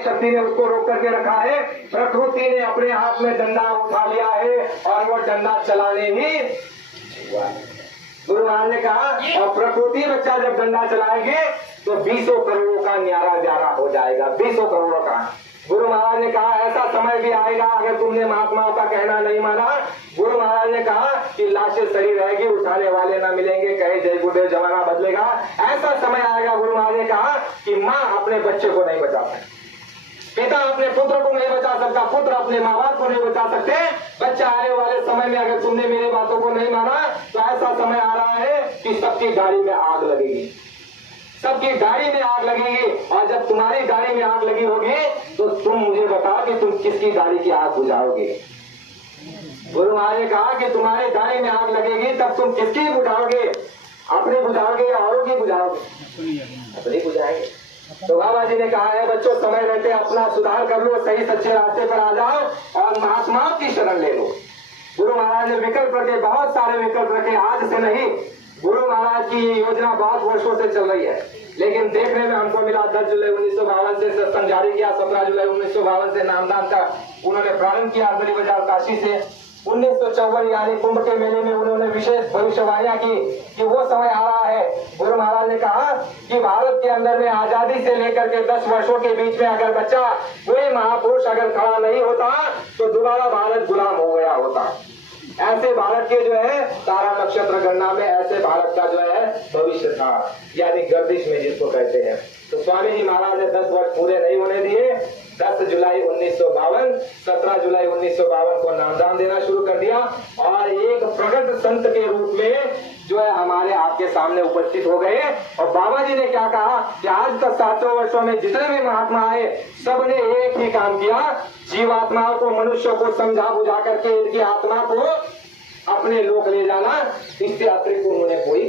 शक्ति ने उसको रोक करके रखा है। प्रकृति ने अपने हाथ में डंडा उठा लिया है और वो डंडा चलाने ही गुरु महाराज ने कहा। और प्रकृति बच्चा जब डंडा चलाएंगे तो 20 करोड़ों का न्यारा ब्यारा हो जाएगा, 20 करोड़ों का। गुरु महाराज ने कहा ऐसा समय भी आएगा, अगर तुमने महात्माओं का कहना नहीं माना, गुरु महाराज ने कहा कि लाशें सड़ी रहेगी, उठाने वाले ना मिलेंगे, कहे जय गुरुदेव जमाना बदलेगा। ऐसा समय आएगा, गुरु महाराज ने कहा कि माँ अपने बच्चे को नहीं बचा सकती, पिता अपने पुत्र को नहीं बचा सकता, पुत्र अपने माँ बाप को नहीं बचा सकते। बच्चा आने वाले समय में अगर तुमने मेरी बातों को नहीं माना तो ऐसा समय आ रहा है कि सबकी गाड़ी में आग लगेगी, सबकी गाड़ी में आग लगेगी। और जब तुम्हारी गाड़ी में आग लगी होगी तो तुम मुझे बताओ कि तुम किसकी गाड़ी की आग बुझाओगे। गुरु महाराज ने कहा कि तुम्हारी गाड़ी में आग लगेगी तब तुम किसकी बुझाओगे, अपनी बुझाओगे या औरों की बुझाओगे? अपनी बुझाएंगे। तो बाबा जी ने कहा है बच्चों समय रहते अपना सुधार कर लो, सही सच्चे रास्ते पर आ जाओ और महात्माओं की शरण ले लो। गुरु महाराज ने विकल्प रखे, बहुत सारे विकल्प रखे, आज से नहीं। गुरु महाराज की योजना बहुत वर्षों से चल रही है, लेकिन देखने में हमको मिला 10 जुलाई 1952 से सत्संग जारी किया, 17 जुलाई 1952 से नामदान का उन्होंने प्रारंभ किया बड़ी बाजार काशी से। 1954 यानी कुंभ के मेले में उन्होंने विशेष भविष्यवाणियां की कि वो समय आ रहा है। गुरु महाराज ने कहा कि भारत के अंदर में आजादी से लेकर के 10 वर्षों के बीच में अगर बच्चा कोई महापुरुष अगर खड़ा नहीं होता तो दोबारा भारत गुलाम हो गया होता। ऐसे भारत के जो है तारा नक्षत्र गणना में ऐसे भारत का जो है भविष्य था, यानी गर्दिश में जिसको कहते हैं। तो स्वामी जी महाराज ने 10 वर्ष पूरे नहीं होने दिए। 10 जुलाई 1952, 17 जुलाई 1952 को नामदान देना शुरू कर दिया और एक प्रगट संत के रूप में जो है हमारे आपके सामने उपस्थित हो गए। और बाबा जी ने क्या कहा कि आज तक 700 वर्षों में जितने भी महात्मा आए सबने एक ही काम किया, जीवात्माओं को, मनुष्य को समझा बुझा करके इनकी आत्मा को अपने लोक ले जाना, इससे अतिरिक्त उन्होंने कोई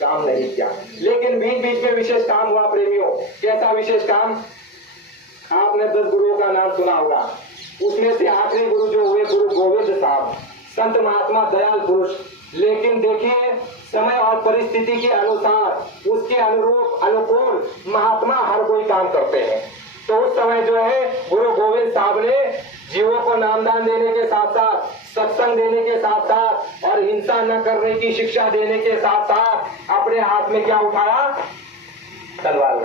काम नहीं किया। लेकिन बीच बीच में विशेष काम हुआ प्रेमियों। कैसा विशेष काम? आपने 10 गुरुओं का नाम सुना होगा, उसमें से आखिरी गुरु जो हुए गुरु गोविंद साहब, संत महात्मा दयाल पुरुष। लेकिन देखिए समय और परिस्थिति के अनुसार उसके अनुरूप अनुकूल महात्मा हर कोई काम करते हैं। तो उस समय जो है गुरु गोविंद साहब ने जीवों को नामदान देने के साथ साथ, सत्संग देने के साथ साथ और हिंसा न करने की शिक्षा देने के साथ साथ अपने हाथ में क्या उठाया? तलवार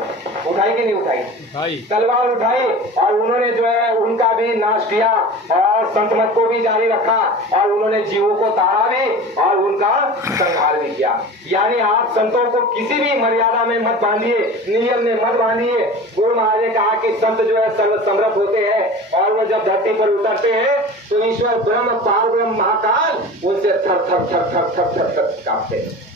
उठाई कि नहीं उठाई? तलवार उठाई और उन्होंने जो है उनका भी नाश किया और संत मत को भी जारी रखा और उन्होंने जीवों को ताड़ा भी और उनका संहार भी किया। यानी आप संतों को किसी भी मर्यादा में मत बांधिए, नियम में मत बांधिए। गुरु महाराज ने कहा कि संत जो है सर्व समर्थ होते हैं और वो जब धरती पर उतरते हैं तो ईश्वर ब्रह्म पार ब्रह्म महाकाल उनसे थर थर थर थर थर थर थर कांपते हैं।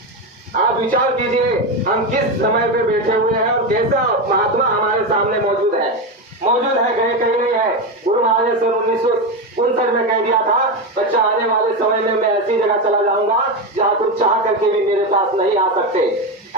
आप विचार कीजिए हम किस समय पे बैठे हुए हैं और कैसा महात्मा हमारे सामने मौजूद है, गए कहीं नहीं है। गुरु महाराज ने सन 1959 में कह दिया था बच्चा आने वाले समय में मैं ऐसी जगह चला जाऊंगा जहाँ तुम चाह करके भी मेरे पास नहीं आ सकते।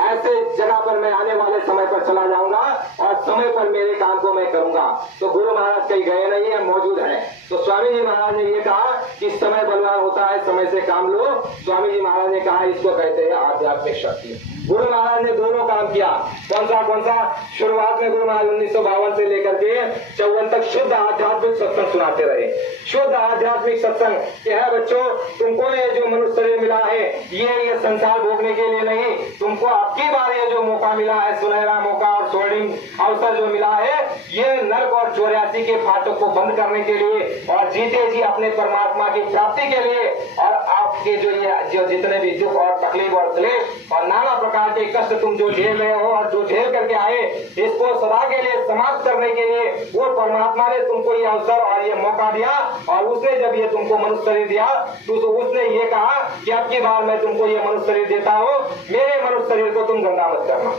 ऐसे जगह पर मैं आने वाले समय पर चला जाऊंगा और समय पर मेरे काम को मैं करूंगा। तो गुरु महाराज कहीं गए नहीं है, मौजूद है। तो स्वामी जी महाराज ने ये कहा कि समय बलवान होता है, समय से काम लो। स्वामी जी महाराज ने कहा इसको कहते हैं आध्यात्मिक शक्ति। गुरु महाराज ने दोनों काम किया। कौन सा? शुरुआत में गुरु महाराज 1952 से लेकर के 54 तक शुद्ध आध्यात्मिक सत्संग सुनाते रहे। शुद्ध आध्यात्मिक सत्संग क्या है बच्चों? तुमको ये जो मनुष्य शरीर मिला है ये संसार भोगने के लिए नहीं, तुमको आपकी बार ये जो मौका मिला है, सुनहरा मौका और स्वर्णिम अवसर जो मिला है, ये नरक और 84 के फाटक को बंद करने के लिए और जीते जी अपने परमात्मा की प्राप्ति के लिए और आपके जो जितने भी दुख और तकलीफ और क्लेश और नाना प्रकार के कष्ट तुम जो झेल रहे हो और जो झेल करके आए, इसको सदा के लिए समाप्त करने के लिए वो परमात्मा ने तुमको ये अवसर और ये मौका दिया। और उसने जब ये तुमको मनुष्य शरीर दिया तो उसने ये कहा कि अब की बार मैं तुमको ये मनुष्य शरीर देता हूँ, मेरे मनुष्य शरीर को तुम गंदा मत करना।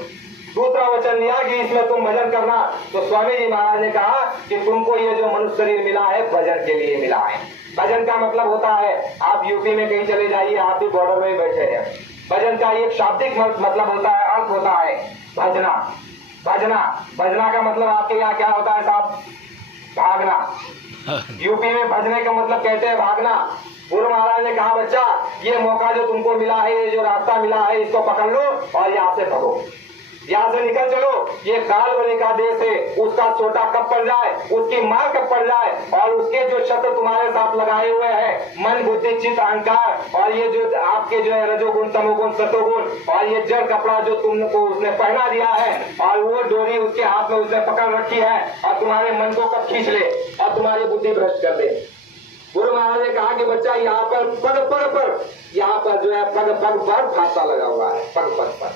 दूसरा वचन दिया कि इसमें तुम भजन करना। तो स्वामी जी महाराज ने कहा कि तुमको ये जो मनुष्य शरीर मिला है भजन के लिए मिला है। भजन का मतलब होता है, आप यूपी में कहीं चले जाइए, आप भी बॉर्डर में बैठे हैं। भजन का एक शाब्दिक मतलब होता है, अर्थ होता है भजना। भजना का मतलब आपके यहाँ क्या होता है साहब? भागना। यूपी में भजने का मतलब कहते हैं भागना। गुरु महाराज ने कहा बच्चा ये मौका जो तुमको मिला है, ये जो रास्ता मिला है, इसको पकड़ लो और यहाँ से भगो। यहाँ से निकल चलो, ये काल बलि का देश है, उसका छोटा कब पड़ जाए, उसकी मार कब पड़ जाए, और उसके जो शब्द तुम्हारे साथ लगाए हुए हैं, मन बुद्धि चित्त अहंकार, और ये जो आपके जो है रजोगुण तमोगुण सतोगुण, और ये जड़ कपड़ा जो तुमको उसने पहना दिया है, और वो डोरी उसके हाथ में उसने पकड़ रखी है, और तुम्हारे मन को कब खींच ले और तुम्हारी बुद्धि भ्रष्ट कर दे। गुरु महाराज ने कहा कि बच्चा यहाँ पर पग पर यहाँ पर जो है पग पर फांसा लगा हुआ है, पग पर।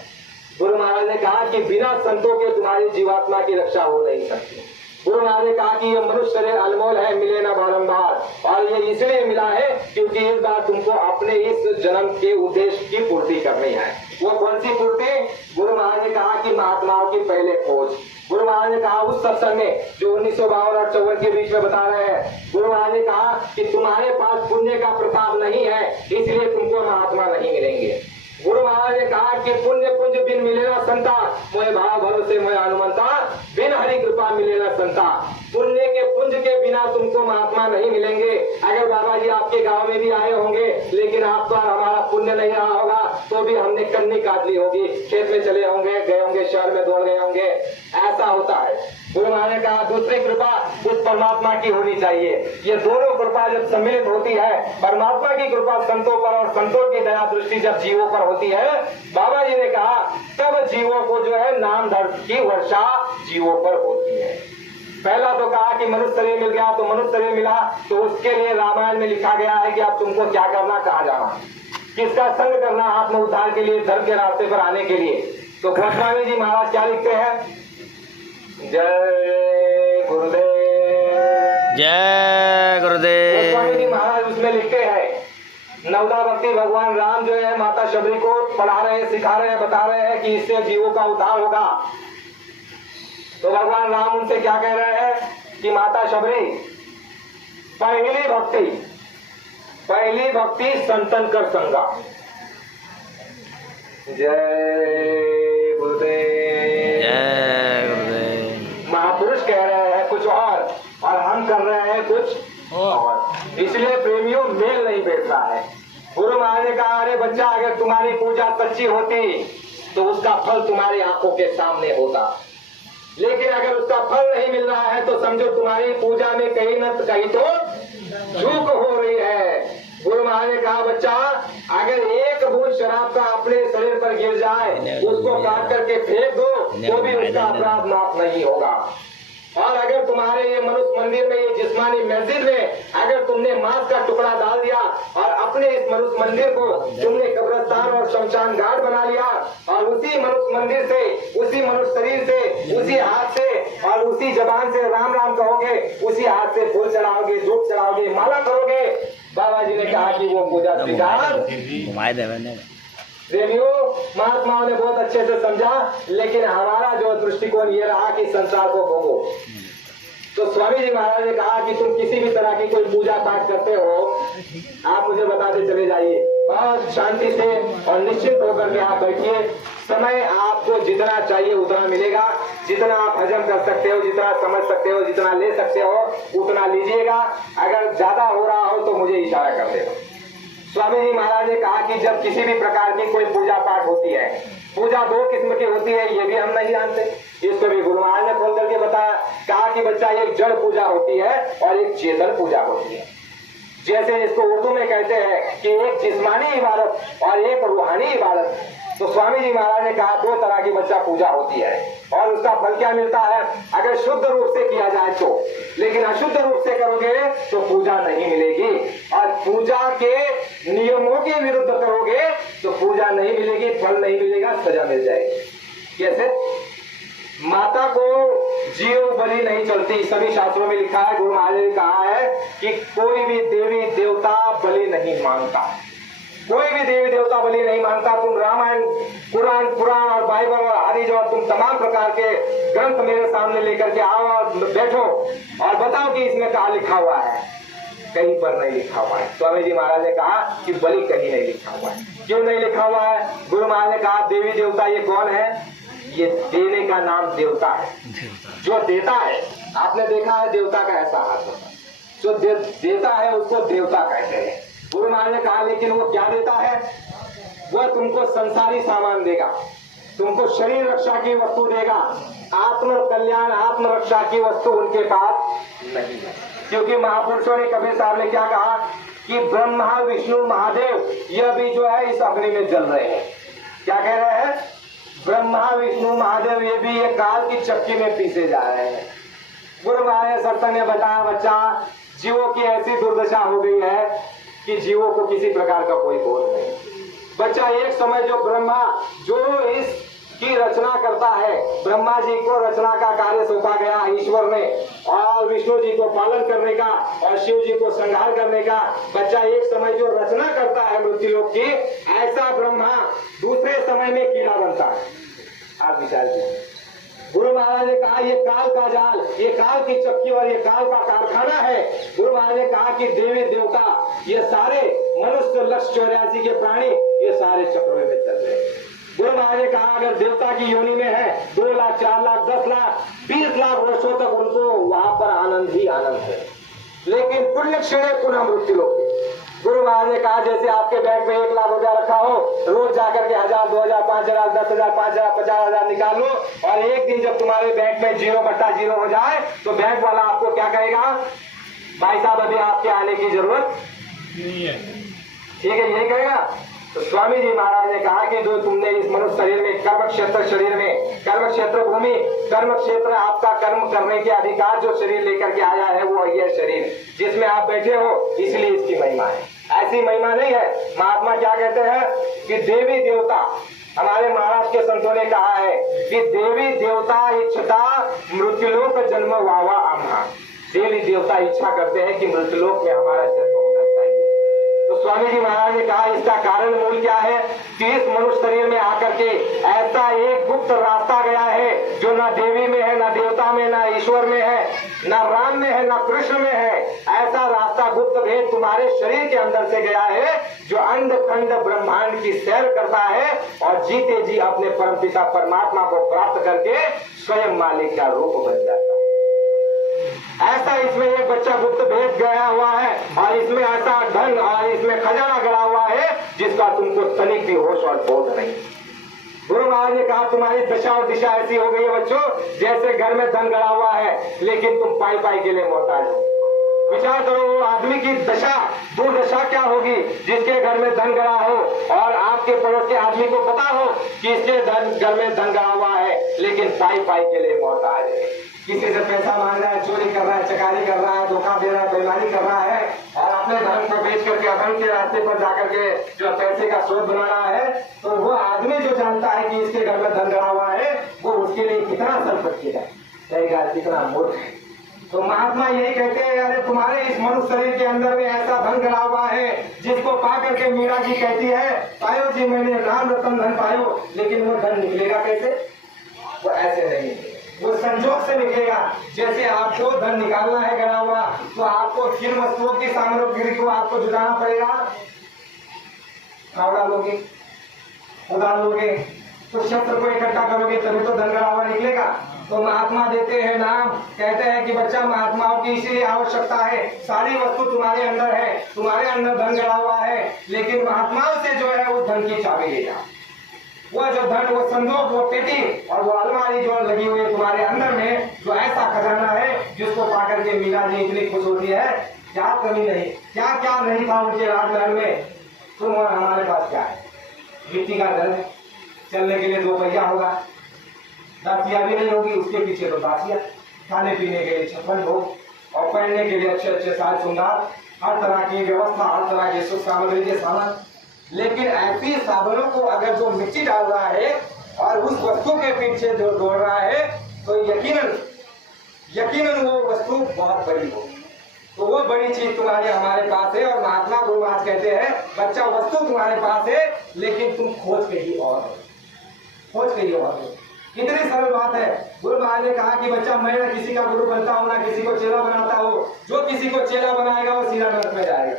गुरु महाराज ने कहा कि बिना संतों के तुम्हारी जीवात्मा की रक्षा हो नहीं सकती। गुरु महाराज ने कहा कि ये मनुष्य शरीर अनमोल है, मिले ना बारंबार, और ये इसलिए मिला है क्योंकि इस बार तुमको अपने इस जन्म के उद्देश्य की पूर्ति करनी है। वो कौन सी पूर्ति? गुरु महाराज ने कहा कि महात्माओं की पहले खोज। गुरु महाराज ने कहा उस सत्संग में जो 1952 और 54 के बीच में बता रहे हैं, गुरु महाराज ने कहा कि तुम्हारे पास पुण्य का प्रताप नहीं है, इसलिए तुमको महात्मा नहीं मिलेंगे। गुरु महाराज ने कहा कि पुण्य पुंज बिन मिले ना संता, मोह भाव भरोसे मोह अनुमंता, बिन हरि कृपा मिले ना संता। पुण्य के पुंज के बिना तुमको महात्मा नहीं मिलेंगे। अगर बाबा जी आपके गांव में भी आए होंगे, लेकिन आप पर हमारा पुण्य नहीं रहा होगा, तो भी हमने कन्नी काट ली होगी, खेत में चले होंगे, गए होंगे, शहर में दौड़ गए होंगे, ऐसा होता है। गुरु महाराज ने कहा दूसरी कृपा उस परमात्मा की होनी चाहिए। ये दोनों कृपा जब सम्मिलित होती है, परमात्मा की कृपा संतों पर और संतों की दया दृष्टि जब जीवों पर होती है, बाबा जी ने कहा तब जीवों को जो है नाम धर्म की वर्षा जीवों पर होती है। पहला तो कहा कि मनुष्य शरीर मिल गया, तो मनुष्य शरीर मिला तो उसके लिए रामायण में लिखा गया है कि अब तुमको क्या करना, कहाँ जाना, किसका संग करना आत्म उद्धार के लिए, धर्म के रास्ते पर आने के लिए। तो गोस्वामी जी महाराज क्या लिखते हैं? जय गुरुदेव, जय गुरुदेव। गोस्वामी जी महाराज उसमें लिखते हैं नवदा भक्ति भगवान राम जो है माता शबरी को पढ़ा रहे हैं, सिखा रहे हैं, बता रहे हैं कि इससे जीवों का उद्धार होगा। तो भगवान राम उनसे क्या कह रहे हैं कि माता शबरी पहली भक्ति संतन कर संगा। जय गुरुदेव, जय गुरुदेव। महापुरुष कह रहे हैं कुछ और हम कर रहे हैं कुछ और, इसलिए प्रेमियों मेल नहीं बैठ रहा है। गुरु महाराज ने कहा अरे बच्चा, अगर तुम्हारी पूजा सच्ची होती तो उसका फल तुम्हारी आंखों के सामने होता, लेकिन अगर उसका फल नहीं मिल रहा है तो समझो तुम्हारी पूजा में कहीं न कहीं तो चूक हो रही है। गुरु महाराज ने कहा बच्चा, अगर एक बूंद शराब का अपने शरीर पर गिर जाए, उसको काट करके फेंक दो तो भी उसका अपराध माफ नहीं होगा। और अगर तुम्हारे ये मनुष्य मंदिर में, ये जिस्मानी मस्जिद में अगर तुमने मांस का टुकड़ा डाल दिया और अपने इस मनुष्य मंदिर को तुमने कब्रिस्तान और शमशान घाट बना लिया, और उसी मनुष्य मंदिर से, उसी मनुष्य शरीर से, उसी हाथ से और उसी जबान से राम राम कहोगे, उसी हाथ से फूल चढ़ाओगे, धूप चढ़ाओगे, माला करोगे, बाबा जी ने कहा कि वो पूजा स्वीकार। प्रेमियों, महात्माओं ने बहुत अच्छे से समझा, लेकिन हमारा जो दृष्टिकोण ये रहा कि संसार को भोगो। तो स्वामी जी महाराज ने कहा कि तुम किसी भी तरह की कोई पूजा पाठ करते हो, आप मुझे बताते चले जाइए, बहुत शांति से और निश्चित होकर के आप बैठिए। समय आपको जितना चाहिए उतना मिलेगा, जितना आप हजम कर सकते हो, जितना समझ सकते हो, जितना ले सकते हो उतना लीजिएगा। अगर ज्यादा हो रहा हो तो मुझे इशारा कर देना। स्वामी जी महाराज ने कहा कि जब किसी भी प्रकार की कोई पूजा पाठ होती है, पूजा दो किस्म की होती है, ये भी हम नहीं जानते, इसको भी गुरु महाराज ने खोल करके बताया। कहा कि बच्चा, एक जड़ पूजा होती है और एक चेतन पूजा होती है। जैसे इसको उर्दू में कहते हैं कि एक जिस्मानी इबादत और एक रूहानी इबादत। तो स्वामी जी महाराज ने कहा दो तरह की बच्चा पूजा होती है, और उसका फल क्या मिलता है अगर शुद्ध रूप से किया जाए तो, लेकिन अशुद्ध रूप से करोगे तो पूजा नहीं मिलेगी, और पूजा के नियमों के विरुद्ध करोगे तो पूजा नहीं मिलेगी, फल नहीं मिलेगा, सजा मिल जाएगी। कैसे? माता को जीव बलि नहीं चलती, सभी शास्त्रों में लिखा है। गुरु महाराज ने कहा है कि कोई भी देवी देवता बलि नहीं मांगता, कोई भी देवी देवता बलि नहीं मांगता। तुम रामायण, कुरान, पुराण और बाइबल और हदीस और तुम तमाम प्रकार के ग्रंथ मेरे सामने लेकर के आओ और बैठो और बताओ कि इसमें कहा लिखा हुआ है। कहीं पर नहीं लिखा हुआ है। स्वामी जी महाराज ने कहा कि बलि कहीं नहीं लिखा हुआ है। क्यों नहीं लिखा हुआ है? गुरु महाराज ने कहा देवी देवता ये कौन है? ये देने का नाम देवता है, जो देता है। आपने देखा है देवता का ऐसा हाथ होता है, जो देता है उसको देवता कहते हैं। गुरु महाराज ने कहा लेकिन वो क्या देता है? वो तुमको संसारी सामान देगा, तुमको शरीर रक्षा की वस्तु देगा, आत्म कल्याण आत्म रक्षा की वस्तु उनके पास नहीं है। क्योंकि महापुरुषों ने, कबीर साहब ने क्या कहा कि ब्रह्मा विष्णु महादेव यह भी जो है इस अग्नि में जल रहे हैं। क्या कह रहे हैं? ब्रह्मा विष्णु महादेव ये भी ये काल की चक्की में पीसे जा रहे हैं। गुरु महाराज सत्संग ने बताया, बच्चा जीवों की ऐसी दुर्दशा हो गई है कि जीवों को किसी प्रकार का कोई बोध नहीं। बच्चा एक समय जो ब्रह्मा जो इसकी रचना करता है, ब्रह्मा जी को रचना का कार्य सौंपा गया ईश्वर ने, और विष्णु जी को पालन करने का और शिव जी को संहार करने का। बच्चा एक समय जो रचना करता है मृत्युलोक की, ऐसा ब्रह्मा दूसरे समय में कीड़ा बनता है। आप विचार कीजिए। गुरु महाराज ने कहा ये काल का जाल, ये काल की चक्की और ये काल का कारखाना है। गुरु महाराज ने कहा कि देवी देवता ये सारे मनुष्य 184 के प्राणी ये सारे चक्रों में चल रहे हैं। गुरु महाराज ने कहा अगर देवता की योनि में है 2 लाख 4 लाख 10 लाख 20 लाख वर्षों तक उनको वहां पर आनंद ही आनंद है, लेकिन पुण्य क्षण पुनः मृत्यु लोग। गुरु महाराज ने कहा जैसे आपके बैंक में 1 लाख रुपया रखा हो, रोज जाकर के 1000 2000 5000 10,000 5000 50,000 निकाल लो, और एक दिन जब तुम्हारे बैंक में 0/0 हो जाए तो बैंक वाला आपको क्या कहेगा? भाई साहब अभी आपके आने की जरूरत नहीं है। ठीक है, यही कहेगा। तो स्वामी जी महाराज ने कहा कि जो तुमने इस मनुष्य शरीर में कर्म क्षेत्र शरीर में कर्म क्षेत्र भूमि कर्म क्षेत्र आपका कर्म करने के अधिकार जो शरीर लेकर के आया है वो ये शरीर जिसमें आप बैठे हो, इसलिए इसकी महिमा है। ऐसी महिमा नहीं है। महात्मा क्या कहते हैं कि देवी देवता, हमारे महाराज के संतों ने कहा है कि देवी देवता इच्छता मृत्युलोक जन्म वावा आमा। देवी देवता इच्छा करते हैं कि मृत्युलोक में हमारा जन्म होना चाहिए। तो स्वामी जी महाराज ने कहा इसका कारण मूल क्या है कि इस मनुष्य शरीर में आकर के ऐसा एक गुप्त रास्ता गया है जो ना देवी में है, ना देवता में, ना ईश्वर में है, ना राम में है, ना कृष्ण में है। ऐसा रास्ता गुप्त भेद तुम्हारे शरीर के अंदर से गया है जो अंड खंड ब्रह्मांड की सैर करता है और जीते जी अपने परमपिता परमात्मा को प्राप्त करके स्वयं मालिक का रूप बन जाता है। ऐसा इसमें एक बच्चा गुप्त भेद गया हुआ है और इसमें ऐसा धन और इसमें खजाना गड़ा हुआ है जिसका तुमको तनिक भी होश और बोध नहीं। गुरु महाराज ने कहा तुम्हारी दशा और दिशा ऐसी हो गई है बच्चों जैसे घर में धन गड़ा हुआ है लेकिन तुम पाई पाई के लिए मोहताज हो। विचार करो वो आदमी की दशा दुर्दशा क्या होगी जिसके घर में धन गड़ा हो और आपके पड़ोस के आदमी को पता हो कि इसके घर में धन गड़ा हुआ है लेकिन पाई पाई के लिए मोहताज है। किसी से पैसा मांग रहा है, चोरी कर रहा है, चकारी कर रहा है, धोखा दे रहा है, बेईमानी कर रहा है और अपने धर्म को बेच करके अधर्म के रास्ते पर जाकर के जो पैसे का स्रोत बना रहा है, तो वो आदमी जो जानता है कि इसके घर में धन गड़ा हुआ है वो उसके लिए कितना संपत्ति है, कितना मूर्ख है। तो महात्मा यही कहते हैं अरे तुम्हारे इस मनुष्य शरीर के अंदर में ऐसा धन गड़ा हुआ है जिसको पा करके मीरा जी कहती है पायो जी मैंने नाम रतन धन पायो, लेकिन वो धन निकलेगा कैसे? वो ऐसे नहीं, वो संजोग से निकलेगा। जैसे आपको धन निकालना है गड़ा हुआ तो आपको किन वस्तुओं की सामग्री को आपको जुटाना पड़ेगा? फावड़ा लोगे, उदार लोगे, तो शस्त्र को इकट्ठा करोगे तभी तो धन गड़ा हुआ निकलेगा। तो महात्मा देते हैं नाम, कहते हैं कि बच्चा महात्माओं की इसीलिए आवश्यकता है, सारी वस्तु तुम्हारे अंदर है, तुम्हारे अंदर धन गड़ा हुआ है, लेकिन महात्माओं से जो है वो धन की चाबी ले जाओ। वो जो धन, वो संदूक, वो पेटी और वो अलमारी जो लगी हुई है तुम्हारे अंदर में, जो ऐसा खजाना है जिसको पाकर के मीरा जी इतनी खुश होती है, क्या कमी नहीं, क्या क्या नहीं था उनके राजमहल में। तुम और हमारे पास क्या है? मिट्टी का घर है, चलने के लिए 2 पहिया होगा, दासियां भी नहीं होगी, उसके पीछे तो दासियां, खाने पीने के लिए 56 भोग और पहनने के लिए अच्छे अच्छे साज श्रृंगार, हर तरह की व्यवस्था, हर तरह के सुख सामग्री के सामान। लेकिन ऐसी साधनों को अगर जो मिट्टी डाल रहा है और उस वस्तु के पीछे जो दौड़ रहा है तो यकीनन वो वस्तु बहुत बड़ी होगी। तो वो बड़ी चीज तुम्हारे हमारे पास है और महात्मा गुरु महाराज कहते हैं बच्चा वस्तु तुम्हारे पास है लेकिन तुम खोज कहीं और हो, खोज कहीं और हो। कितनी सरल बात है। गुरु महाराज ने कहा कि बच्चा मैं ना किसी का गुरु बनता हूँ ना किसी को चेला बनाता हूँ, जो किसी को चेला बनाएगा वो सीधा नरक में जाएगा।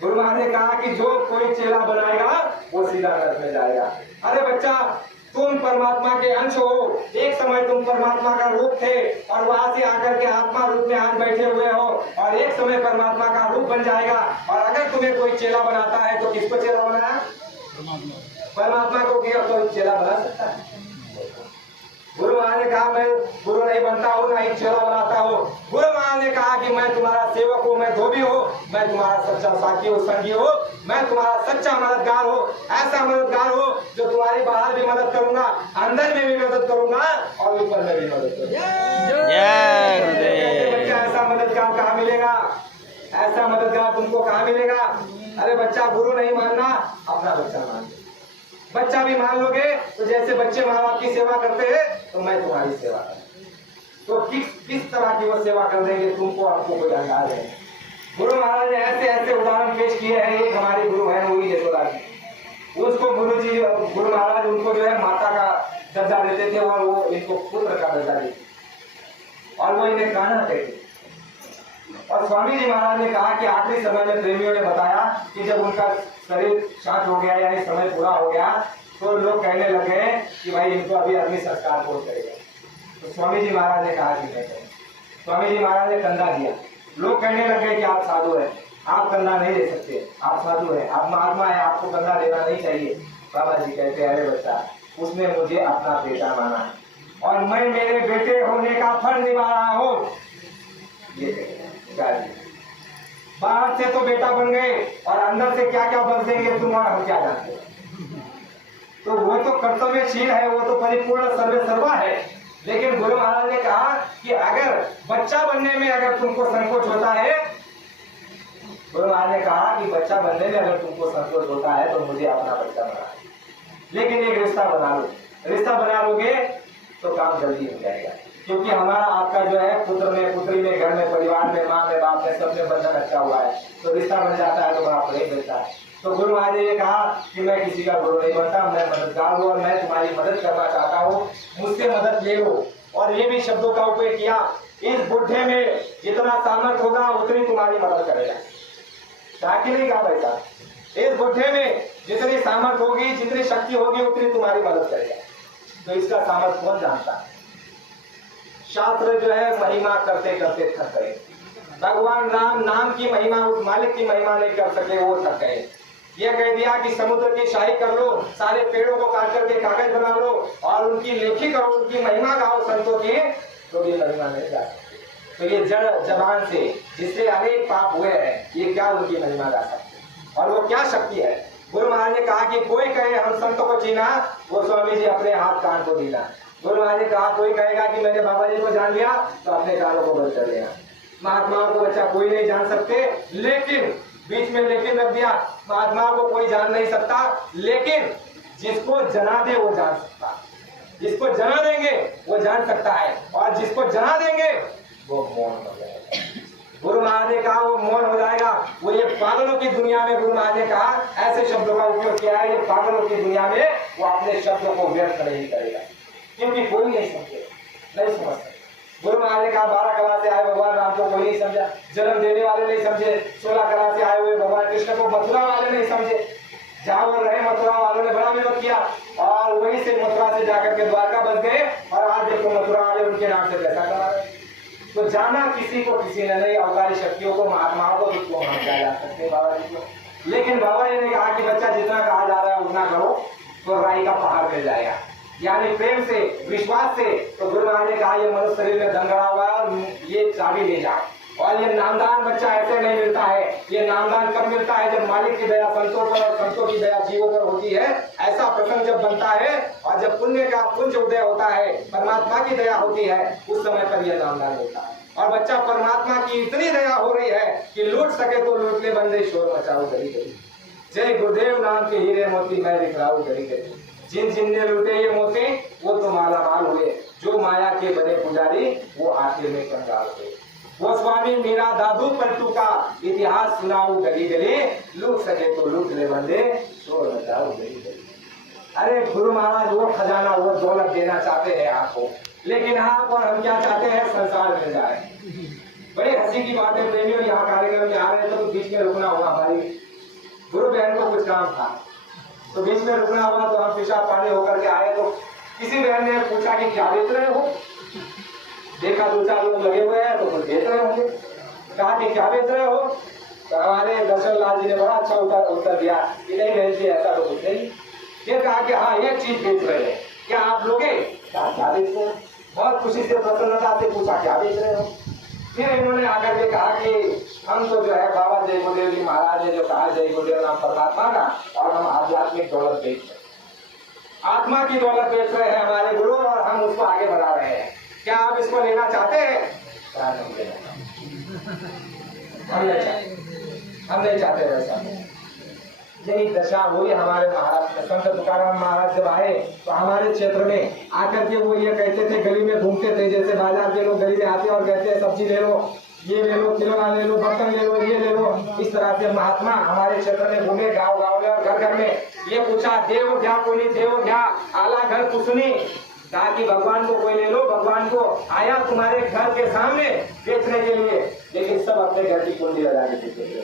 गुरु महाराज ने कहा कि जो कोई चेला बनाएगा वो सीधा नरक में जाएगा। अरे बच्चा तुम परमात्मा के अंश हो, एक समय तुम परमात्मा का रूप थे और वहां से आकर के आत्मा रूप में आज बैठे हुए हो और एक समय परमात्मा का रूप बन जाएगा। और अगर तुम्हें कोई चेला बनाता है तो किसको चेला बनाया? परमात्मा को किया तो चेला बना सकता है? गुरु महाराज ने कहा मैं गुरु नहीं बनता हूँ, नहीं चेला बनाता हूँ। गुरु महाराज ने कहा कि मैं तुम्हारा सेवक हूँ, मैं धोबी हूँ, मैं तुम्हारा सच्चा साथी हूँ, संगी हूँ, मैं तुम्हारा सच्चा मददगार हूँ, ऐसा मददगार हूँ जो तुम्हारी बाहर भी मदद करूंगा, अंदर में भी मदद करूंगा और ऊपर में भी मदद करूंगा। जय गुरुदेव। बच्चा ऐसा मददगार कहाँ मिलेगा? ऐसा मददगार तुमको कहाँ मिलेगा? अरे बच्चा गुरु नहीं मानना, अपना बच्चा मान लो। बच्चा भी मान लोगे तो जैसे बच्चे माँ बाप की सेवा करते हैं तो मैं तुम्हारी सेवा करूँ। तो किस तरह की वो सेवा कर देंगे तुमको, आपको कोई अंदाज है? गुरु महाराज ने ऐसे ऐसे उदाहरण पेश किए हैं। एक हमारे गुरु है वही यशोदा जी, उसको गुरु महाराज उनको जो है माता का दर्जा देते थे और वो इनको पुत्र का दर्जा देते और वो इन्हें कान्हा कहते। और स्वामी जी महाराज ने कहा कि आखिरी समय में प्रेमियों ने बताया कि जब उनका शरीर शांत हो गया यानी समय पूरा हो गया तो लोग कहने लगे कि भाई इनको अभी अग्नि संस्कार कौन करेगा। तो स्वामी जी महाराज ने कहा कि मैं करूं। स्वामी जी महाराज ने कंधा दिया। लोग कहने लगे कि आप साधु है, आप कंधा नहीं दे सकते, आप साधु है, आप महात्मा है, आपको कंधा देना नहीं चाहिए। बाबा जी कहते अरे बच्चा, उसने मुझे अपना बेटा माना है और मैं मेरे बेटे होने का फर्ज निभा रहा हूँ। ये बाहर से तो बेटा बन गए और अंदर से क्या क्या बन देंगे तुम और हम क्या जानते हैं। तो वो तो कर्तव्यशील है, वो तो परिपूर्ण सर्वे सर्वा है। लेकिन गुरु महाराज ने कहा कि अगर बच्चा बनने में अगर तुमको संकोच होता है, गुरु महाराज ने कहा कि बच्चा बनने में अगर तुमको संकोच होता है तो मुझे अपना बच्चा बना, लेकिन एक रिश्ता बना लो। रिश्ता बना लोगे तो काम जल्दी हो जाएगा, क्योंकि हमारा आपका जो है पुत्र में, पुत्री में, घर में, परिवार में, माँ में, बाप में, सब में बंधन अच्छा हुआ है तो रिश्ता बन जाता है तो बड़ा प्रेम मिलता है। तो गुरु महाराज ने ये कहा कि मैं किसी का गुरु नहीं बनता, मैं मददगार हूँ और मैं तुम्हारी मदद करना चाहता हूँ, मुझसे मदद ले लो। और ये भी शब्दों का उपयोग किया, इस बुढ़े में जितना सामर्थ्य होगा उतनी तुम्हारी मदद करेगा। ताकि नहीं कहा बेटा, इस बुढ़े में जितनी सामर्थ्य होगी, जितनी शक्ति होगी उतनी तुम्हारी मदद करेगा। तो इसका सामर्थ्य कौन जानता है? शास्त्र जो है महिमा करते करते थक गए। भगवान राम नाम की महिमा, उस मालिक की महिमा नहीं कर सके, वो थक गए। ये कह दिया कि समुद्र की शाही कर लो, सारे पेड़ों को काट करके कागज बना लो और उनकी लेखी करो, उनकी महिमा गाओ संतों की, तो ये महिमा नहीं गा सकते। तो ये जड़ जबान से जिससे अनेक पाप हुए हैं, ये क्या उनकी महिमा गा सकते? और वो क्या शक्ति है? गुरु महाराज ने कहा कि कोई कहे हम संतों को जीना, वो स्वामी जी अपने हाथ कान को जीना। गुरु महाराज ने कहा कोई कहेगा कि मैंने बाबा जी को जान लिया तो अपने कानों को बंद कर लेना। महात्माओं को बच्चा कोई नहीं जान सकते, लेकिन बीच में लेकिन रख दिया, महात्माओं को कोई जान नहीं सकता, लेकिन जिसको जना दे वो जान सकता, जिसको जना देंगे वो जान सकता है, और जिसको जना देंगे वो मौन हो जाएगा। गुरु महाराज ने कहा वो मौन हो जाएगा। वो ये पागलों की दुनिया में, गुरु महाराज ने कहा ऐसे शब्दों का उपयोग किया है, ये पागलों की दुनिया में वो अपने शब्दों को व्यर्थ नहीं करेगा, क्योंकि कोई नहीं समझे, नहीं समझ सकते। गुरु महाराज ने कहा 12 कला से आए भगवान राम को कोई नहीं समझा, जन्म देने वाले नहीं समझे। 16 कला से आए हुए भगवान कृष्ण को मथुरा वाले नहीं समझे। जहाँ वो रहे मथुरा वालों ने बड़ा विरोध किया और वहीं से मथुरा से जाकर के द्वारका बस गए और आज देखो मथुरा वाले उनके नाम से पैसा कमा रहे। तो जाना किसी को किसी ने नहीं, अवतारी शक्तियों को, महात्माओं को तो हम क्या जा सकते बाबा जी को। लेकिन बाबा जी ने कहा कि बच्चा जितना कहा जा रहा है उतना करो तो राई का पहाड़ मिल जाएगा, यानी प्रेम से, विश्वास से। तो गुरु महाराज ने कहा ये मनुष्य शरीर में दंगड़ा हुआ है और ये चाबी ले जाओ। और ये नामदान बच्चा ऐसे नहीं मिलता है, ये नामदान कब मिलता है? जब मालिक की दया संतों पर और संतों की दया जीवों पर होती है। ऐसा प्रसंग जब बनता है और जब पुण्य का पुंज उदय होता है, परमात्मा की दया होती है, उस समय पर यह नामदान होता है। और बच्चा परमात्मा की इतनी दया हो रही है कि लूट सके तो लूट ले, बंदे शोर मचाओ गली गली। जय गुरुदेव नाम के हीरे मोती मैं बिखराऊं गली गली। जिन जिन ने लूटे ये मोती वो तो माला माल हुए, जो माया के बने पुजारी वो आखिर में कंगाल हुए। वो स्वामी मीरा दादू पलटू का इतिहास सुनाऊं गली गली, लूट सके तो लूट ले बंदे शोर मचाओ गली गली। अरे गुरु महाराज वो खजाना, वो दौलत देना चाहते हैं आपको, लेकिन आप और हम क्या चाहते हैं? संसार मिल जाए। बड़ी हंसी की बात है प्रेमियों, यहाँ कार्यक्रम में आ रहे थे तो बीच में रुकना हुआ। हमारी गुरु बहन को कुछ काम था तो बीच में रुकना हुआ, तो हम पेशाब पानी होकर के आए तो किसी बहन ने पूछा कि क्या बेच रहे हो? देखा 2-4 लोग लगे हुए हैं तो कुछ बेच रहे होंगे। कहा कि क्या बेच रहे हो? तो हमारे दर्शन लाल जी ने बड़ा अच्छा उत्तर दिया कि नहीं बहन जी ऐसा तो कुछ नहीं, ये कहा कि हाँ ये चीज बेच रहे हैं, क्या आप लोगे? क्या बेच रहे हो? बहुत खुशी से प्रसन्नता से पूछा क्या बेच रहे हो? फिर इन्होंने आकर के कहा कि हम तो जो है बाबा जय गुरुदेव जी महाराज ने जो कहा जय गुरुदेव नाम परमात्मा का, और हम आध्यात्मिक दौलत बेच रहे हैं, आत्मा की दौलत बेच रहे हैं हमारे गुरु, और हम उसको आगे बढ़ा रहे हैं। क्या आप इसको लेना चाहते हैं? हम नहीं चाहते वैसा। यही दशा हुई हमारे महाराज में। संत तुकाराम महाराज जब आए तो हमारे क्षेत्र में आकर के वो ये कहते थे, गली में घूमते थे, जैसे बाजार के लोग गली में आते और कहते हैं सब्जी ले लो, ये ले लो, खिलौना ले लो, बर्तन ले लो, ये ले लो। इस तरह से महात्मा हमारे क्षेत्र में घूमे, गाँव गाँव में और घर घर में। ये पूछा देव क्या कोई देव क्या, आला घर कुसुनी, कहा कि भगवान को कोई ले लो, भगवान को आया तुम्हारे घर के सामने बेचने के लिए। लेकिन सब अपने घर की कुंडी लगा देते थे,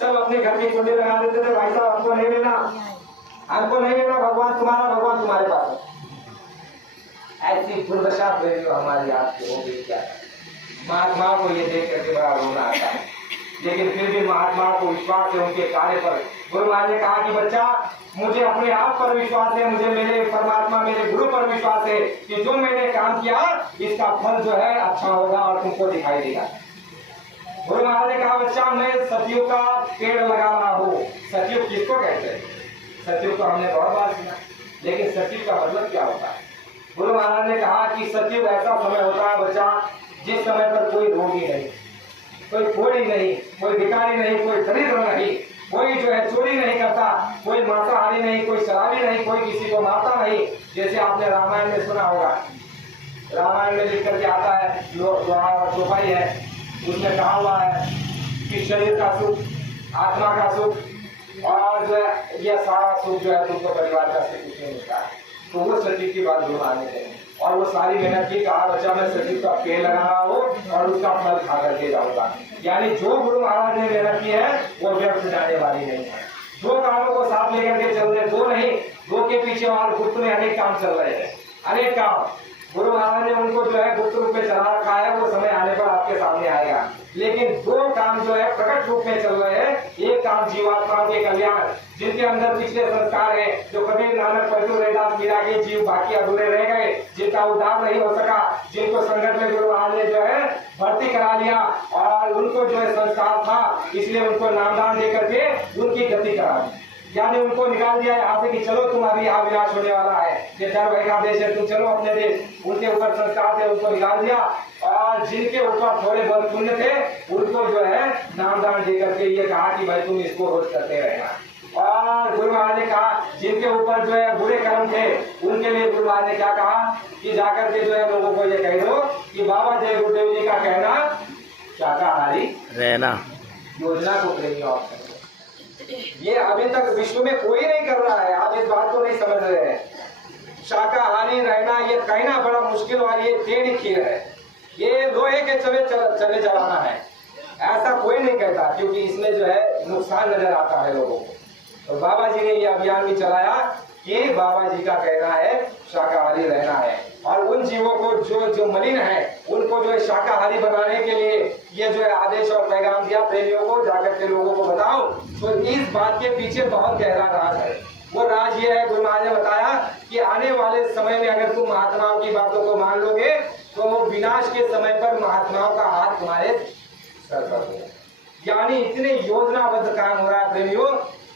सब अपने घर की कुंडी लगा देते थे, भाई साहब हमको नहीं लेना, हमको नहीं लेना, भगवान तुम्हारे पास है। ऐसी दुर्दशा हमारी आपकी हो गई। क्या महात्मा को ये देख करके बड़ा रोना आता है, लेकिन फिर भी महात्माओं को विश्वास है उनके कार्य पर। गुरु महाराज ने कहा कि बच्चा मुझे अपने आप पर विश्वास है, मुझे मेरे परमात्मा मेरे गुरु पर विश्वास है कि जो मैंने काम किया इसका फल जो है अच्छा होगा और तुमको दिखाई देगा। गुरु महाराज ने कहा बच्चा मैं सतयुग का पेड़ लगा रहा हूँ। सतयुग किसको कहते हैं? सतयुग तो हमने बहुत बार सुना, लेकिन सतयुग का मतलब क्या होता है? गुरु महाराज ने कहा कि सतयुग ऐसा समय होता है बच्चा जिस समय पर कोई रोगी नहीं, कोई कोड़ी नहीं, कोई भिखारी नहीं, कोई दरिद्र नहीं, कोई जो है चोरी नहीं करता, कोई मांसाहारी नहीं, कोई शराबी नहीं, कोई किसी को मारता नहीं। जैसे आपने रामायण में सुना होगा, रामायण में लिख करके आता है चौपाई है, उसमें कहा हुआ है कि शरीर का सुख, आत्मा का सुख और जो है यह सारा सुख जो है तुमको परिवार का सुख कुछ नहीं मिलता है। तो वो सचिव की बात गुरु आने दें, और वो सारी मेहनत की। कहा बच्चा मैं सचिव का पेड़ लगा रहा हूँ और उसका फल खा करके जाऊंगा। यानी जो गुरु महाराज ने मेहनत की है वो व्यर्थ जाने वाली नहीं है। दो कामों को साथ लेकर के चल रहे, दो नहीं, दो के पीछे और गुप्त में अनेक काम चल रहे हैं, अनेक काम। गुरु महाराज ने उनको जो है गुप्त रूप में चला रखा है, वो समय आने पर आपके सामने आएगा। लेकिन दो काम जो है प्रकट रूप में चल रहे हैं। एक काम जीवात्माओं के कल्याण, जिनके अंदर पिछले संस्कार है, जो कबीर नानक परशु रैदास मीरा के जीव बाकी अधूरे रह गए, जिनका उद्धार नहीं हो सका, जिनको संगत में गुरु महाराज ने जो है भर्ती करा लिया और उनको जो है संस्कार था इसलिए उनको नामदान दे करके उनकी गति करा दी। यानी उनको निकाल दिया यहाँ से कि चलो तुम अभी यहाँ विनाश होने वाला है, ये चार भाई का देश है, तुम चलो अपने देश। उनके ऊपर संस्कार थे, उनको निकाल दिया, और जिनके ऊपर थोड़े बहुत पुण्य थे उनको जो है नामदान दे करके ये कहा कि भाई तुम इसको रोज करते रहना। और गुरु महाराज ने कहा जिनके ऊपर जो है बुरे कर्म थे उनके लिए गुरु महाराज ने क्या कहा कि जाकर के जो है लोगों को ये कह दो कि बाबा जय गुरुदेव जी का कहना शाकाहारी रहना योजना को प्रेमी। ये अभी तक विश्व में कोई नहीं कर रहा है, आप इस बात को नहीं समझ रहे हैं। शाकाहारी रहना ये कहना बड़ा मुश्किल और ये टेढ़ी खीर है, ये लोहे के चले चलाना है, ऐसा कोई नहीं कहता, क्योंकि इसमें जो है नुकसान नजर आता है लोगों को। तो बाबा जी ने ये अभियान भी चलाया कि बाबा जी का कहना है शाकाहारी रहना है, और उन जीवों को जो मलिन है उनको जो है शाकाहारी बनाने के लिए ये जो है आदेश और पैगाम दिया प्रेमियों को, जाकर के लोगों को बताओ। तो इस बात के पीछे बहुत गहरा राज है। वो राज ये है, गुरु महाराज ने बताया कि आने वाले समय में अगर तुम महात्माओं की बातों को मान लोगे तो विनाश के समय पर महात्माओं का हाथ तुम्हारे सर पर होगा। यानी इतने योजनाबद्ध काम हो रहा है प्रेमियों,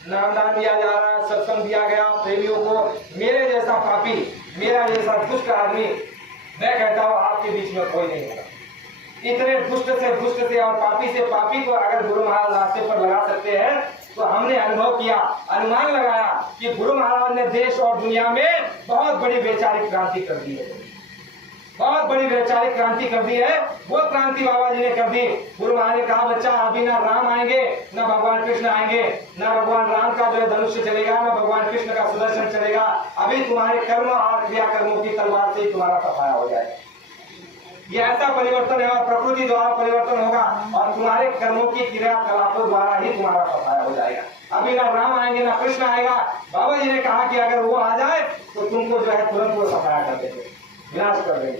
नामदान दिया जा रहा है, सत्संग दिया गया प्रेमियों को। मेरे जैसा पापी, मेरा जैसा दुष्ट आदमी, मैं कहता हूँ आपके बीच में कोई नहीं होगा। इतने दुष्ट से और पापी से पापी को अगर गुरु महाराज रास्ते पर लगा सकते हैं तो हमने अनुभव किया, अनुमान लगाया कि गुरु महाराज ने देश और दुनिया में बहुत बड़ी वैचारिक क्रांति कर दी है, बहुत बड़ी वैचारिक क्रांति कर दी है। वो क्रांति बाबा जी ने कर दी। गुरु महाराज ने कहा बच्चा अभी ना राम आएंगे, ना भगवान कृष्ण आएंगे, ना भगवान राम का जो है धनुष्य चलेगा, ना भगवान कृष्ण का सुदर्शन चलेगा। अभी तुम्हारे कर्म और क्रियाकर्मों की तलवार से ही तुम्हारा सफाया हो जाएगा। ये ऐसा परिवर्तन है और प्रकृति द्वारा परिवर्तन होगा और तुम्हारे कर्मों की क्रियाकलापों द्वारा ही तुम्हारा सफाया हो जाएगा। अभी ना राम आएंगे ना कृष्ण आएगा। बाबा जी ने कहा कि अगर वो आ जाए तो तुमको जो है तुरंत वो सफाया कर देंगे, विनाश कर देंगे,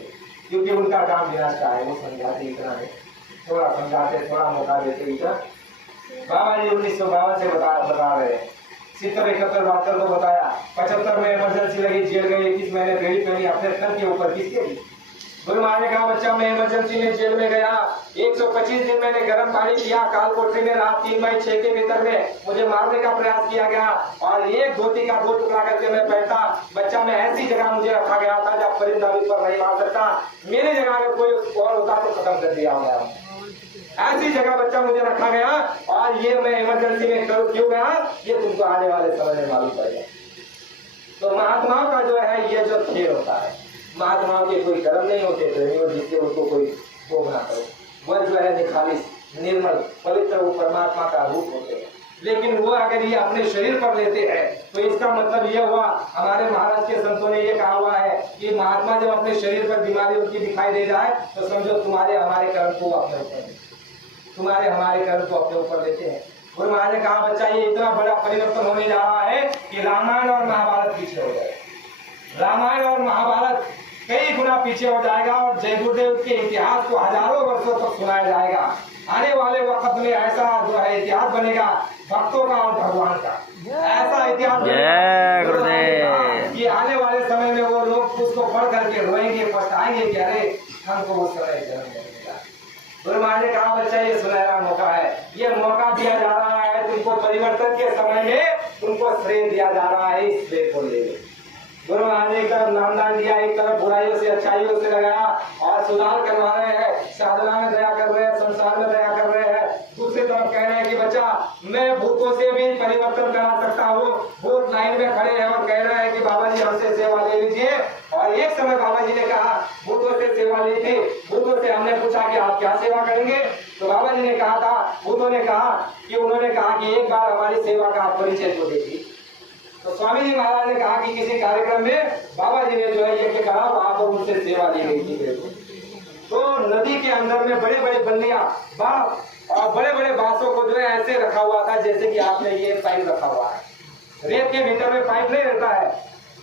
क्योंकि उनका काम विनाश का है। वो समझाते इतना है, थोड़ा समझाते, थोड़ा मौका देते इतना। बाबा जी 1952 से बता रहे हैं, 70, 71 72 को बताया, 75 में इमरजेंसी लगी, जेल गए, 21 महीने बेड़ी पहनी अपने तन के ऊपर, किसके लिए? गुरु महाराज ने कहा बच्चा मैं इमरजेंसी में जेल में गया, 125 दिन मैंने गर्म पानी किया, काल कोठरी में रहा, 3 बाई 6 के भीतर में मुझे मारने का प्रयास किया गया और एक धोती का 2 टुकड़ा करके मैं बैठा। बच्चा मैं ऐसी जगह मुझे रखा गया था जब परिंदा भी पर नहीं मार सकता, मेरी जगह अगर कोई और होता तो खत्म कर दिया होगा। ऐसी जगह बच्चा मुझे रखा गया और ये मैं इमरजेंसी में क्यों गया, ये तुमको आने वाले समय में मालूम पड़ेगा। तो महात्माओं का जो है ये जो खेल होता है, महात्माओं के कोई कर्म नहीं होते, प्रेमियों जिससे उनको कोई भोग ना करे, वह जो है निखालिस, निर्मल, पवित्र, वो परमात्मा का रूप होते हैं। लेकिन वो अगर ये अपने शरीर पर लेते हैं तो इसका मतलब ये हुआ, हमारे महाराज के संतों ने ये कहा हुआ है कि महात्मा जब अपने शरीर पर बीमारी उनकी दिखाई दे जाए तो समझो तुम्हारे हमारे कर्म को अपने ऊपर, तुम्हारे हमारे कर्म को अपने ऊपर लेते हैं। गुरु महाराज ने कहा बच्चा ये इतना बड़ा परिवर्तन होने जा रहा है कि रामायण और महाभारत पीछे हो जाए, रामायण और महाभारत कई गुना पीछे हो जाएगा और जय गुरुदेव के इतिहास को हजारों वर्षों तक सुनाया जाएगा। आने वाले वक्त में ऐसा जो है इतिहास बनेगा भक्तों का और भगवान का, ऐसा इतिहास जय गुरुदेव। कि आने वाले समय में वो लोग उसको पढ़ करके रोएंगे, पछताएंगे कि अरे हमको वो समय जन्म नहीं मिला। गुरु महाराज ने कहा बच्चा ये सुनहरा मौका है, ये मौका दिया जा रहा है तुमको, परिवर्तन के समय में तुमको श्रेय दिया जा रहा है, इस श्रेय को ले लो। गुरु महाराज ने एक तरफ नामदान दिया, एक तरफ बुराइयों से अच्छाइयों से लगाया और सुधार करवा रहे हैं, साधना में दया कर रहे हैं, संसार में दया कर रहे हैं। दूसरी तरफ कह रहे हैं कि बच्चा मैं भूतों से भी परिवर्तन करा सकता हूँ। भूत लाइन में खड़े हैं और कह रहे हैं कि बाबा जी हमसे सेवा ले लीजिए। और एक समय बाबा जी ने कहा भूतों से सेवा ली थी, भूतों से हमने पूछा कि आप क्या सेवा करेंगे, तो बाबा जी ने कहा था, भूतों ने कहा कि उन्होंने कहा कि एक बार हमारी सेवा का आप परिचय तो देखिए। तो स्वामी जी महाराज ने कहा कि किसी कार्यक्रम में बाबा जी ने जो है यज्ञ करा, वहां पर उनसे सेवा ली गई थी। तो नदी के अंदर में बड़े बड़े बल्लियां बांस और बड़े बड़े बांसों को जो है ऐसे रखा हुआ था जैसे कि आपने ये पाइप रखा हुआ है, रेत के भीतर में पाइप नहीं रहता है,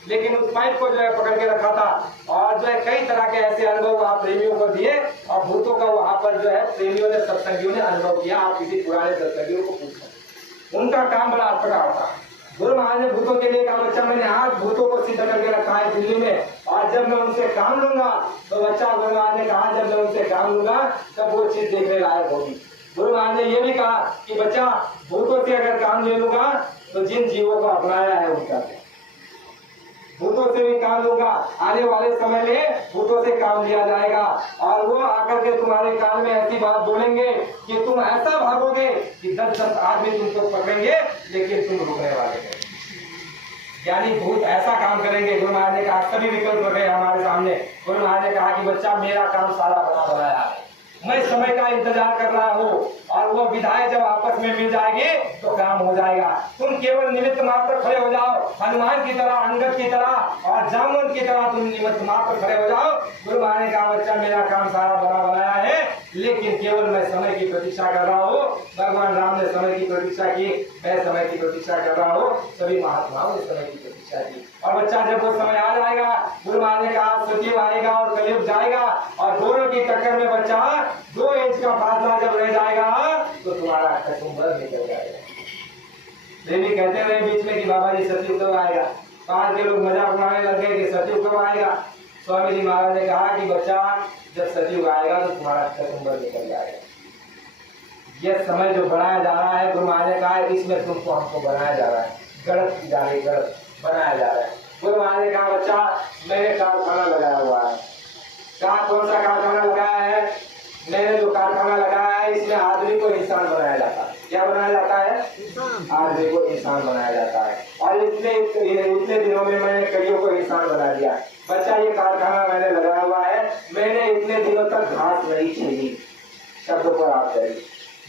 लेकिन उस पाइप को जो है पकड़ के रखा था और जो है कई तरह के ऐसे अनुभव वहाँ प्रेमियों को दिए और भूतों का वहां पर जो है प्रेमियों ने, सत्संगियों ने अनुभव किया। आप किसी पुराने सत्संगियों को पूछो, उनका काम बड़ा अटपटा होता है। गुरु महाराज ने भूतों के लिए कहा बच्चा मैंने आज भूतों को सिद्ध करके रखा है दिल्ली में, और जब मैं उनसे काम लूंगा तो बच्चा, गुरु महाराज ने कहा जब मैं उनसे काम लूंगा तब वो चीज देखने लायक होगी। गुरु महाराज ने ये भी कहा कि बच्चा भूतों से अगर काम ले लूंगा तो जिन जीवों को अपनाया है उनका, भूतों से भी काम लूंगा, आने वाले समय में भूतों से काम लिया जाएगा और वो आकर के तुम्हारे कान में ऐसी बात बोलेंगे कि तुम ऐसा भागोगे कि 10-10 आदमी तुमको पकड़ेंगे लेकिन तुम रुकने वाले हो। यानी भूत ऐसा काम करेंगे। गुरु महाराज ने कहा सभी विकल्प रखे हमारे सामने। गुरु महाराज ने कहा कि बच्चा मेरा काम सारा बना बनाया है, मैं समय का इंतजार कर रहा हूँ और वो विधाएं जब आपस में मिल जाएगी तो काम हो जाएगा। तुम केवल निमित्त मात्र खड़े हो जाओ, हनुमान की तरह, अंगद की तरह और जामुन की तरह तुम निमित्त मात्र खड़े हो जाओ। गुरु महाराज ने कहा बच्चा मेरा काम सारा बना बनाया है, लेकिन केवल मैं समय की प्रतीक्षा कर रहा हूँ। भगवान राम ने समय की प्रतीक्षा की, मैं समय की प्रतीक्षा कर रहा हूँ, सभी महात्माओं ने समय की प्रतीक्षा की। और बच्चा जब वो समय आ जाएगा, गुरु महाराज ने कहा सचिव आएगा और कलयुग जाएगा और दोनों की टक्कर में बच्चा 2 इंच का फासला जब रह जाएगा तो तुम्हारा कचुम्बर निकल जाएगा। देवी कहते रहे बीच में कि बाबा जी सचिव कब आएगा, 5 के लोग मजाक उड़ाने लग गए कि सचिव कब आएगा। स्वामी जी महाराज ने कहा कि बच्चा जब सचिव आएगा तो तुम्हारा कचुम्बर निकल जाएगा। यह समय जो बनाया जा रहा है, गुरु महाराज ने कहा इसमें तुमको हमको बनाया जा रहा है, गलत की जा रही, गलत बनाया जा रहा है। गुरु महाराज ने कहा बच्चा मैंने कारखाना लगाया हुआ है। कौन सा कारखाना लगाया है? मैंने जो कारखाना लगाया है इसमें आदमी को इंसान बनाया जाता है। क्या बनाया जाता है? आदमी को इंसान बनाया जाता है। और इतने दिनों में मैंने कईयों को इंसान बना दिया। बच्चा ये कारखाना मैंने लगाया हुआ है, मैंने इतने दिनों तक घास नहीं छीली, शब्द पर आप करिए,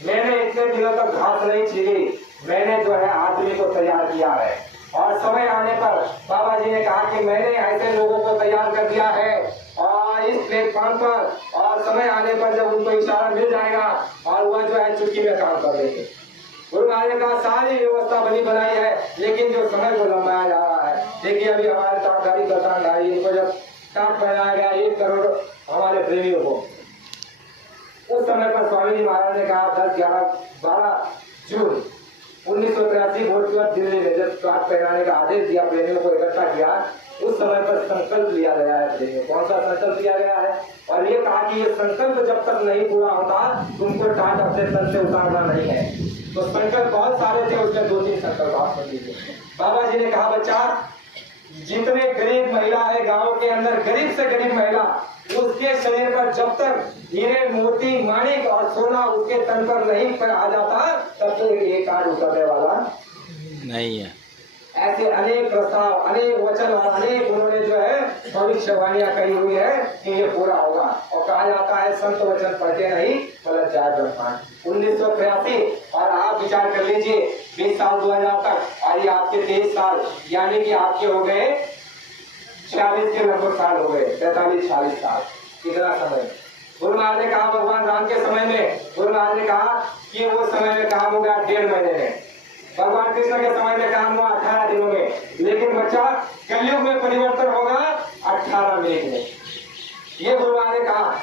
मैंने इतने दिनों तक घास नहीं छीली, मैंने जो है आदमी को तैयार किया है। और समय आने पर बाबा जी ने कहा कि मैंने ऐसे लोगों को तैयार कर दिया है और इस प्लेटफॉर्म पर, और समय आने पर जब उनको इशारा मिल जाएगा और वह जो है चुटकी में काम कर देंगे। गुरु महाराज ने कहा सारी व्यवस्था बनी बनाई है, लेकिन जो समय को लंबाया जा रहा है। देखिए अभी हमारे ताकदारी कतानदारी इनको जब टाप पहनाया गया 1 करोड़ हमारे प्रेमियों को, उस समय पर स्वामी जी महाराज ने कहा 10, 11, 12 जून 1983 वोट के बाद दिल्ली में जब फ्लैग फहराने का आदेश दिया, प्रेमियों को इकट्ठा किया, उस समय पर संकल्प लिया गया है प्रेमियों। कौन सा संकल्प लिया गया है? और ये कहा कि ये संकल्प जब तक नहीं पूरा होता तुमको टाट अपने तन से उतारना नहीं है। तो संकल्प बहुत सारे थे, उसमें 2-3 संकल्प आप सुन लीजिए। बाबा जी ने कहा, बच्चा जितने गरीब महिला है गांव के अंदर, गरीब से गरीब महिला, उसके शरीर पर जब तक हीरे मोती माणिक और सोना उसके तन पर नहीं आ जाता तब तक ये कार्ड उतरने वाला नहीं है। ऐसे अनेक प्रस्ताव, अनेक वचन और अनेक उन्होंने जो है भविष्यवाणियां कही हुई है कि ये पूरा होगा। और कहा जाता है संत वचन पढ़ते नहीं गलत जाए ब्रह्मांड। 1983 और आप विचार कर लीजिए 20 साल 2000 तक, और ये आपके 23 साल, यानी कि आपके हो गए 46 के लगभग साल हो गए, 43-46 साल, कितना समय। गुरु महाराज ने कहा भगवान राम के समय में, गुरु महाराज ने कहा कि वो समय में काम हो गया 1.5 महीने में, भगवान कृष्ण के समय में काम हुआ 18 दिनों में, लेकिन बच्चा कलयुग में परिवर्तन होगा 18 मिनट में। ये गुरु महाराज ने कहा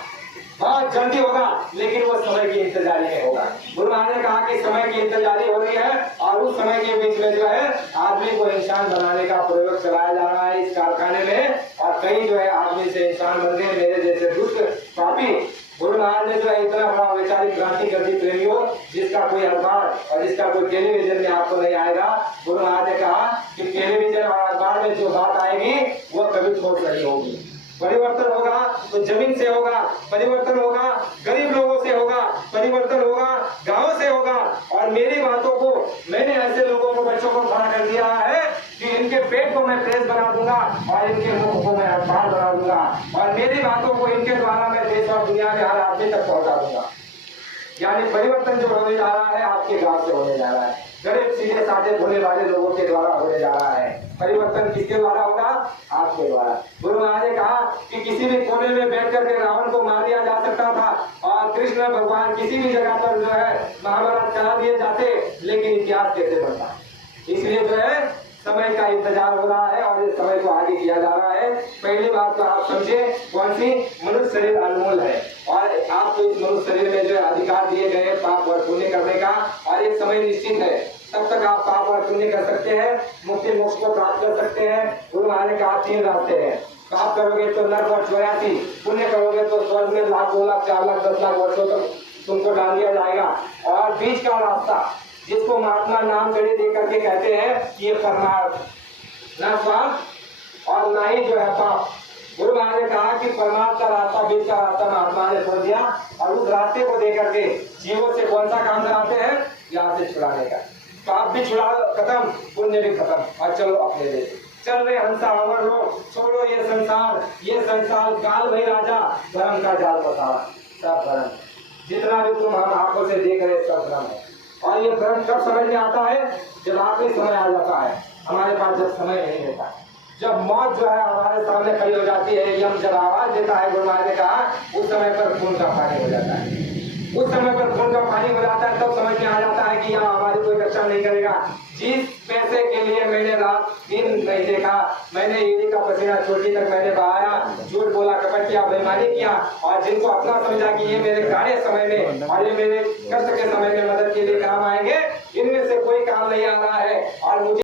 बहुत जल्दी होगा, लेकिन वो समय की इंतजारी में होगा। गुरु महाराज ने कहा कि समय की इंतजारी हो रही है और उस समय के बीच में जो है आदमी को इंसान बनाने का प्रयोग चलाया जा रहा है इस कारखाने में, और कई जो है आदमी से इंसान बन गए, मेरे जैसे दुष्ट पापी। गुरु महाराज ने जो है इतना बड़ा वैचारिक क्रांति कर दी प्रेमियों, जिसका कोई अखबार और जिसका कोई टेलीविजन में आपको नहीं आएगा। गुरु महाराज ने कहा कि टेलीविजन और अखबार में जो बात आएगी वो कभी छोड़ नहीं होगी। परिवर्तन होगा तो जमीन से होगा, परिवर्तन होगा गरीब लोगों से होगा, परिवर्तन होगा गांव से होगा। और मेरी बातों को मैंने ऐसे लोगों को, बच्चों को खड़ा कर दिया है कि इनके पेट को मैं प्रेस बना दूंगा और इनके मुख को मैं अखबार बना दूंगा, और मेरी बातों को इनके द्वारा मैं देश और दुनिया में हर आदमी तक पहुंचा दूंगा। यानी परिवर्तन जो होने जा रहा है आपके गांव से होने जा रहा है, गरीब सीधे साधे भोले वाले लोगों के द्वारा होने जा रहा है। परिवर्तन किसके द्वारा होगा? आपके द्वारा। गुरु महाराज ने कहा कि किसी भी कोने में बैठ करके रावण को मार दिया जा सकता था, और कृष्ण भगवान किसी भी जगह पर जो है महाभारत चला दिए जाते, लेकिन इतिहास कैसे बनता? इसलिए जो है समय का इंतजार हो रहा है और इस समय को आगे किया जा रहा है। पहली बात तो आप समझे कौन सी? मनुष्य शरीर अनमोल है, और आपको इस मनुष्य शरीर में जो है अधिकार दिए गए पाप और पुण्य करने का, और एक समय निश्चित है तब तक आप पाप और पुण्य कर सकते हैं, मुक्ति मोक्ष को प्राप्त कर सकते हैं। गुरु महाराज ने कहा 3 रास्ते हैं। पाप करोगे तो नरक और 84, पुण्य करोगे तो स्वर्ग में 1 लाख 2 लाख 4 लाख 10 लाख वर्षों तक तुमको डाल दिया जाएगा। और बीच का रास्ता जिसको महात्मा नाम कड़ी दे करके कहते हैं ये परमार्थ, ना स्वार्थ और ना ही जो है पाप। गुरु महाराज ने कहा कि परमार्थ का रास्ता, बीच का रास्ता महात्मा ने खोल दिया, और उस रास्ते को दे करके जीवों से कौन सा काम कराते हैं? यहाँ से छुड़ाने का। पाप भी छुड़ा खत्म, पुण्य भी खत्म, और चलो अपने देश चल रहे हंसा अमर लोग, छोड़ो ये संसार काल भई राजा, धर्म का जाल पसारा, सब धर्म। जितना भी तुम हम आंखों से देख रहे सब धर्म है। और ये भ्रम कब समझ में आता है? जब आखिरी समय आ जाता है हमारे पास, जब समय नहीं रहता, जब मौत जो है हमारे सामने खड़ी हो जाती है, यम जब आवाज देता है, गुरु महाराज ने कहा उस समय पर खून का पानी हो जाता है। उस समय पर खून का पानी हो जाता है, तब समझ में आ जाता है कि यहाँ हमारी कोई रक्षा नहीं करेगा। जिस पैसे के लिए मैंने रात दिन नहीं देखा, मैंने ईडी का पसीना चोटी तक मैंने बहाया, झूठ बोला, कपट किया, बेईमानी किया, और जिनको अपना समझा कि ये मेरे गाढ़े समय में और ये मेरे कष्ट के समय में मदद के लिए काम आएंगे, इनमें से कोई काम नहीं आ रहा है। और मुझे